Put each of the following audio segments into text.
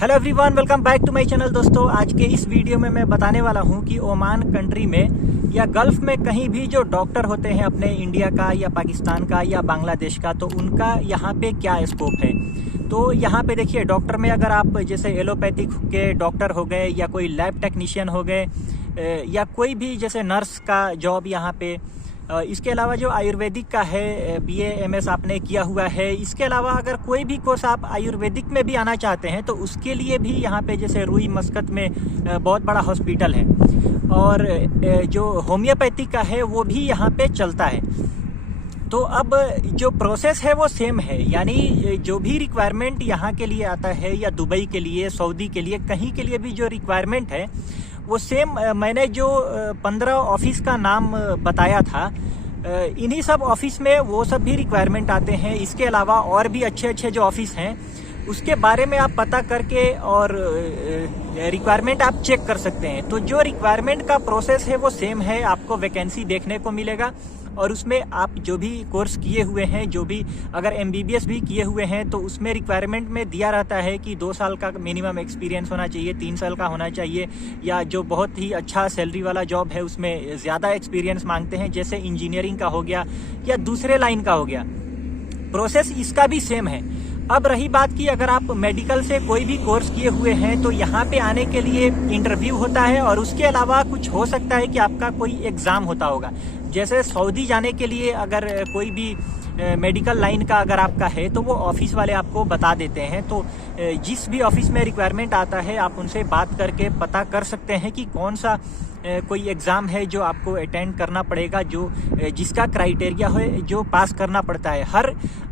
Hello everyone, welcome back to my channel. दोस्तों, आज के इस वीडियो में मैं बताने वाला हूं कि ओमान कंट्री में या गल्फ में कहीं भी जो डॉक्टर होते हैं अपने इंडिया का या पाकिस्तान का या बांग्लादेश का, तो उनका यहाँ पे क्या स्कोप है। तो यहाँ पे देखिए, डॉक्टर में अगर आप जैसे एलोपैथिक के डॉक्टर हो गए या कोई लैब टेक्नीशियन हो गए या कोई भी जैसे नर्स का जॉब यहाँ पे, इसके अलावा जो आयुर्वेदिक का है BA MS आपने किया हुआ है, इसके अलावा अगर कोई भी कोर्स आप आयुर्वेदिक में भी आना चाहते हैं तो उसके लिए भी यहाँ पे जैसे रूई मस्कत में बहुत बड़ा हॉस्पिटल है, और जो होम्योपैथिक का है वो भी यहाँ पे चलता है। तो अब जो प्रोसेस है वो सेम है, यानी जो भी रिक्वायरमेंट यहाँ के लिए आता है या दुबई के लिए, सऊदी के लिए, कहीं के लिए भी जो रिक्वायरमेंट है वो सेम। मैंने जो 15 ऑफिस का नाम बताया था, इन्हीं सब ऑफिस में वो सब भी रिक्वायरमेंट आते हैं। इसके अलावा और भी अच्छे अच्छे जो ऑफिस हैं उसके बारे में आप पता करके और रिक्वायरमेंट आप चेक कर सकते हैं। तो जो रिक्वायरमेंट का प्रोसेस है वो सेम है, आपको वैकेंसी देखने को मिलेगा और उसमें आप जो भी कोर्स किए हुए हैं, जो भी अगर MBBS भी किए हुए हैं तो उसमें रिक्वायरमेंट में दिया रहता है कि 2 साल का मिनिमम एक्सपीरियंस होना चाहिए, 3 साल का होना चाहिए, या जो बहुत ही अच्छा सैलरी वाला जॉब है उसमें ज़्यादा एक्सपीरियंस मांगते हैं, जैसे इंजीनियरिंग का हो गया या दूसरे लाइन का हो गया। प्रोसेस इसका भी सेम है। अब रही बात की, अगर आप मेडिकल से कोई भी कोर्स किए हुए हैं तो यहाँ पे आने के लिए इंटरव्यू होता है, और उसके अलावा कुछ हो सकता है कि आपका कोई एग्ज़ाम होता होगा। जैसे सऊदी जाने के लिए अगर कोई भी मेडिकल लाइन का अगर आपका है तो वो ऑफिस वाले आपको बता देते हैं। तो जिस भी ऑफिस में रिक्वायरमेंट आता है आप उनसे बात करके पता कर सकते हैं कि कौन सा कोई एग्ज़ाम है जो आपको अटेंड करना पड़ेगा, जो जिसका क्राइटेरिया है जो पास करना पड़ता है।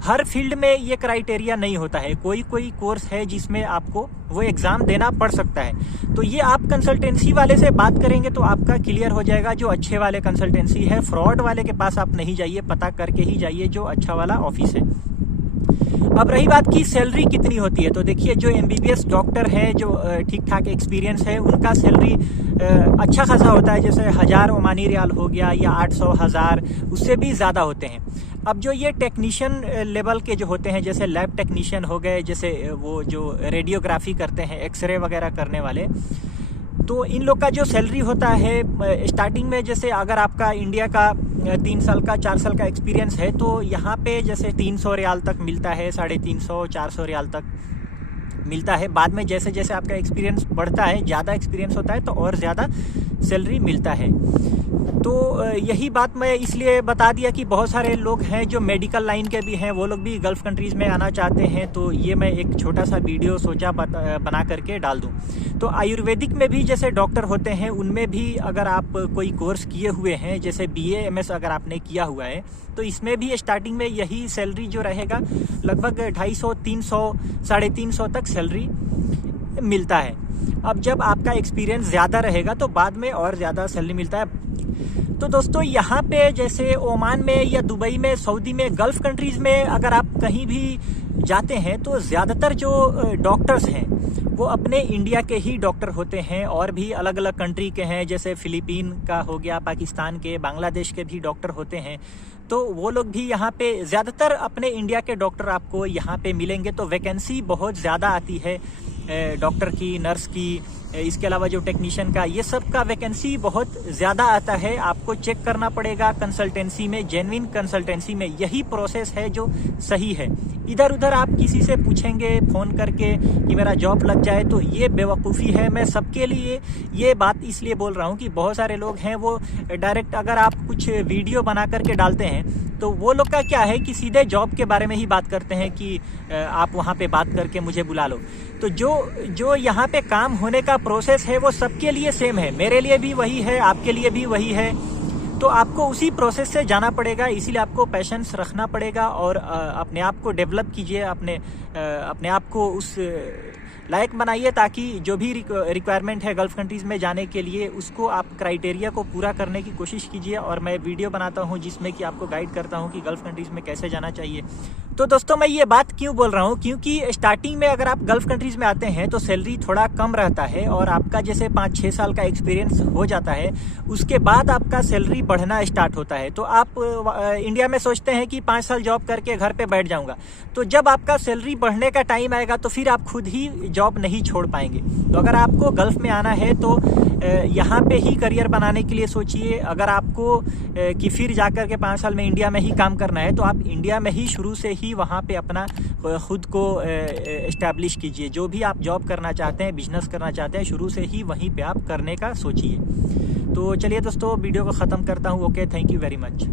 हर फील्ड में ये क्राइटेरिया नहीं होता है, कोई कोर्स है जिसमें आपको वो एग्ज़ाम देना पड़ सकता है। तो ये आप कंसल्टेंसी वाले से बात करेंगे तो आपका क्लियर हो जाएगा। जो अच्छे वाले कंसल्टेंसी है, फ्रॉड वाले के पास आप नहीं जाइए, पता करके ही जाइए जो अच्छा वाला ऑफिस है। अब रही बात की सैलरी कितनी होती है, तो देखिए, जो MBBS डॉक्टर है, जो ठीक ठाक एक्सपीरियंस है, उनका सैलरी अच्छा खासा होता है। जैसे 1000 ओमानी रियाल हो गया या 800, 1000, उससे भी ज़्यादा होते हैं। अब जो ये टेक्नीशियन लेवल के जो होते हैं, जैसे लैब टेक्नीशियन हो गए, जैसे वो जो रेडियोग्राफी करते हैं, एक्सरे वगैरह करने वाले, तो इन लोग का जो सैलरी होता है स्टार्टिंग में, जैसे अगर आपका इंडिया का 3 साल का 4 साल का एक्सपीरियंस है तो यहाँ पे जैसे 300 रियाल तक मिलता है, 350, 400 रियाल तक मिलता है। बाद में जैसे जैसे आपका एक्सपीरियंस बढ़ता है, ज़्यादा एक्सपीरियंस होता है तो और ज़्यादा सैलरी मिलता है। तो यही बात मैं इसलिए बता दिया कि बहुत सारे लोग हैं जो मेडिकल लाइन के भी हैं, वो लोग भी गल्फ़ कंट्रीज़ में आना चाहते हैं। तो ये मैं एक छोटा सा वीडियो सोचा बना करके डाल दूं। तो आयुर्वेदिक में भी जैसे डॉक्टर होते हैं, उनमें भी अगर आप कोई कोर्स किए हुए हैं, जैसे BA MS अगर आपने किया हुआ है, तो इसमें भी स्टार्टिंग में यही सैलरी जो रहेगा, लगभग 250, 300, 350 तक सैलरी मिलता है। अब जब आपका एक्सपीरियंस ज़्यादा रहेगा तो बाद में और ज़्यादा सैलरी मिलता है। तो दोस्तों, यहाँ पे जैसे ओमान में या दुबई में, सऊदी में, गल्फ़ कंट्रीज़ में अगर आप कहीं भी जाते हैं तो ज़्यादातर जो डॉक्टर्स हैं वो अपने इंडिया के ही डॉक्टर होते हैं, और भी अलग अलग कंट्री के हैं, जैसे फिलीपीन का हो गया, पाकिस्तान के, बांग्लादेश के भी डॉक्टर होते हैं। तो वो लोग भी यहाँ पे ज़्यादातर अपने इंडिया के डॉक्टर आपको यहाँ पे मिलेंगे। तो वैकेंसी बहुत ज़्यादा आती है डॉक्टर की, नर्स की, इसके अलावा जो टेक्नीशियन का, ये सब का वैकेंसी बहुत ज़्यादा आता है। आपको चेक करना पड़ेगा कंसल्टेंसी में, जेन्युइन कंसल्टेंसी में। यही प्रोसेस है जो सही है। इधर उधर आप किसी से पूछेंगे फ़ोन करके कि मेरा जॉब लग जाए, तो ये बेवकूफ़ी है। मैं सबके लिए ये बात इसलिए बोल रहा हूँ कि बहुत सारे लोग हैं वो डायरेक्ट, अगर आप कुछ वीडियो बना करके डालते हैं तो वो लोग का क्या है कि सीधे जॉब के बारे में ही बात करते हैं कि आप वहाँ पे बात करके मुझे बुला लो। तो जो यहाँ पे काम होने का प्रोसेस है वो सबके लिए सेम है, मेरे लिए भी वही है, आपके लिए भी वही है। तो आपको उसी प्रोसेस से जाना पड़ेगा, इसीलिए आपको पैशंस रखना पड़ेगा और अपने आप को डेवलप कीजिए, अपने आप को उस लायक बनाइए, ताकि जो भी रिक्वायरमेंट है गल्फ़ कंट्रीज़ में जाने के लिए, उसको आप क्राइटेरिया को पूरा करने की कोशिश कीजिए। और मैं वीडियो बनाता हूं जिसमें कि आपको गाइड करता हूं कि गल्फ़ कंट्रीज़ में कैसे जाना चाहिए। तो दोस्तों, मैं ये बात क्यों बोल रहा हूं, क्योंकि स्टार्टिंग में अगर आप गल्फ़ कंट्रीज़ में आते हैं तो सैलरी थोड़ा कम रहता है, और आपका जैसे 5-6 साल का एक्सपीरियंस हो जाता है, उसके बाद आपका सैलरी बढ़ना स्टार्ट होता है। तो आप इंडिया में सोचते हैं कि 5 साल जॉब करके घर पे बैठ जाऊंगा, तो जब आपका सैलरी बढ़ने का टाइम आएगा तो फिर आप खुद ही जॉब नहीं छोड़ पाएंगे। तो अगर आपको गल्फ में आना है तो यहाँ पे ही करियर बनाने के लिए सोचिए। अगर आपको कि फिर जाकर के 5 साल में इंडिया में ही काम करना है तो आप इंडिया में ही शुरू से ही वहाँ पे अपना खुद को इस्टेब्लिश कीजिए। जो भी आप जॉब करना चाहते हैं, बिजनेस करना चाहते हैं, शुरू से ही वहीं पे आप करने का सोचिए। तो चलिए दोस्तों, वीडियो को ख़त्म करता हूँ। Okay, thank you very much.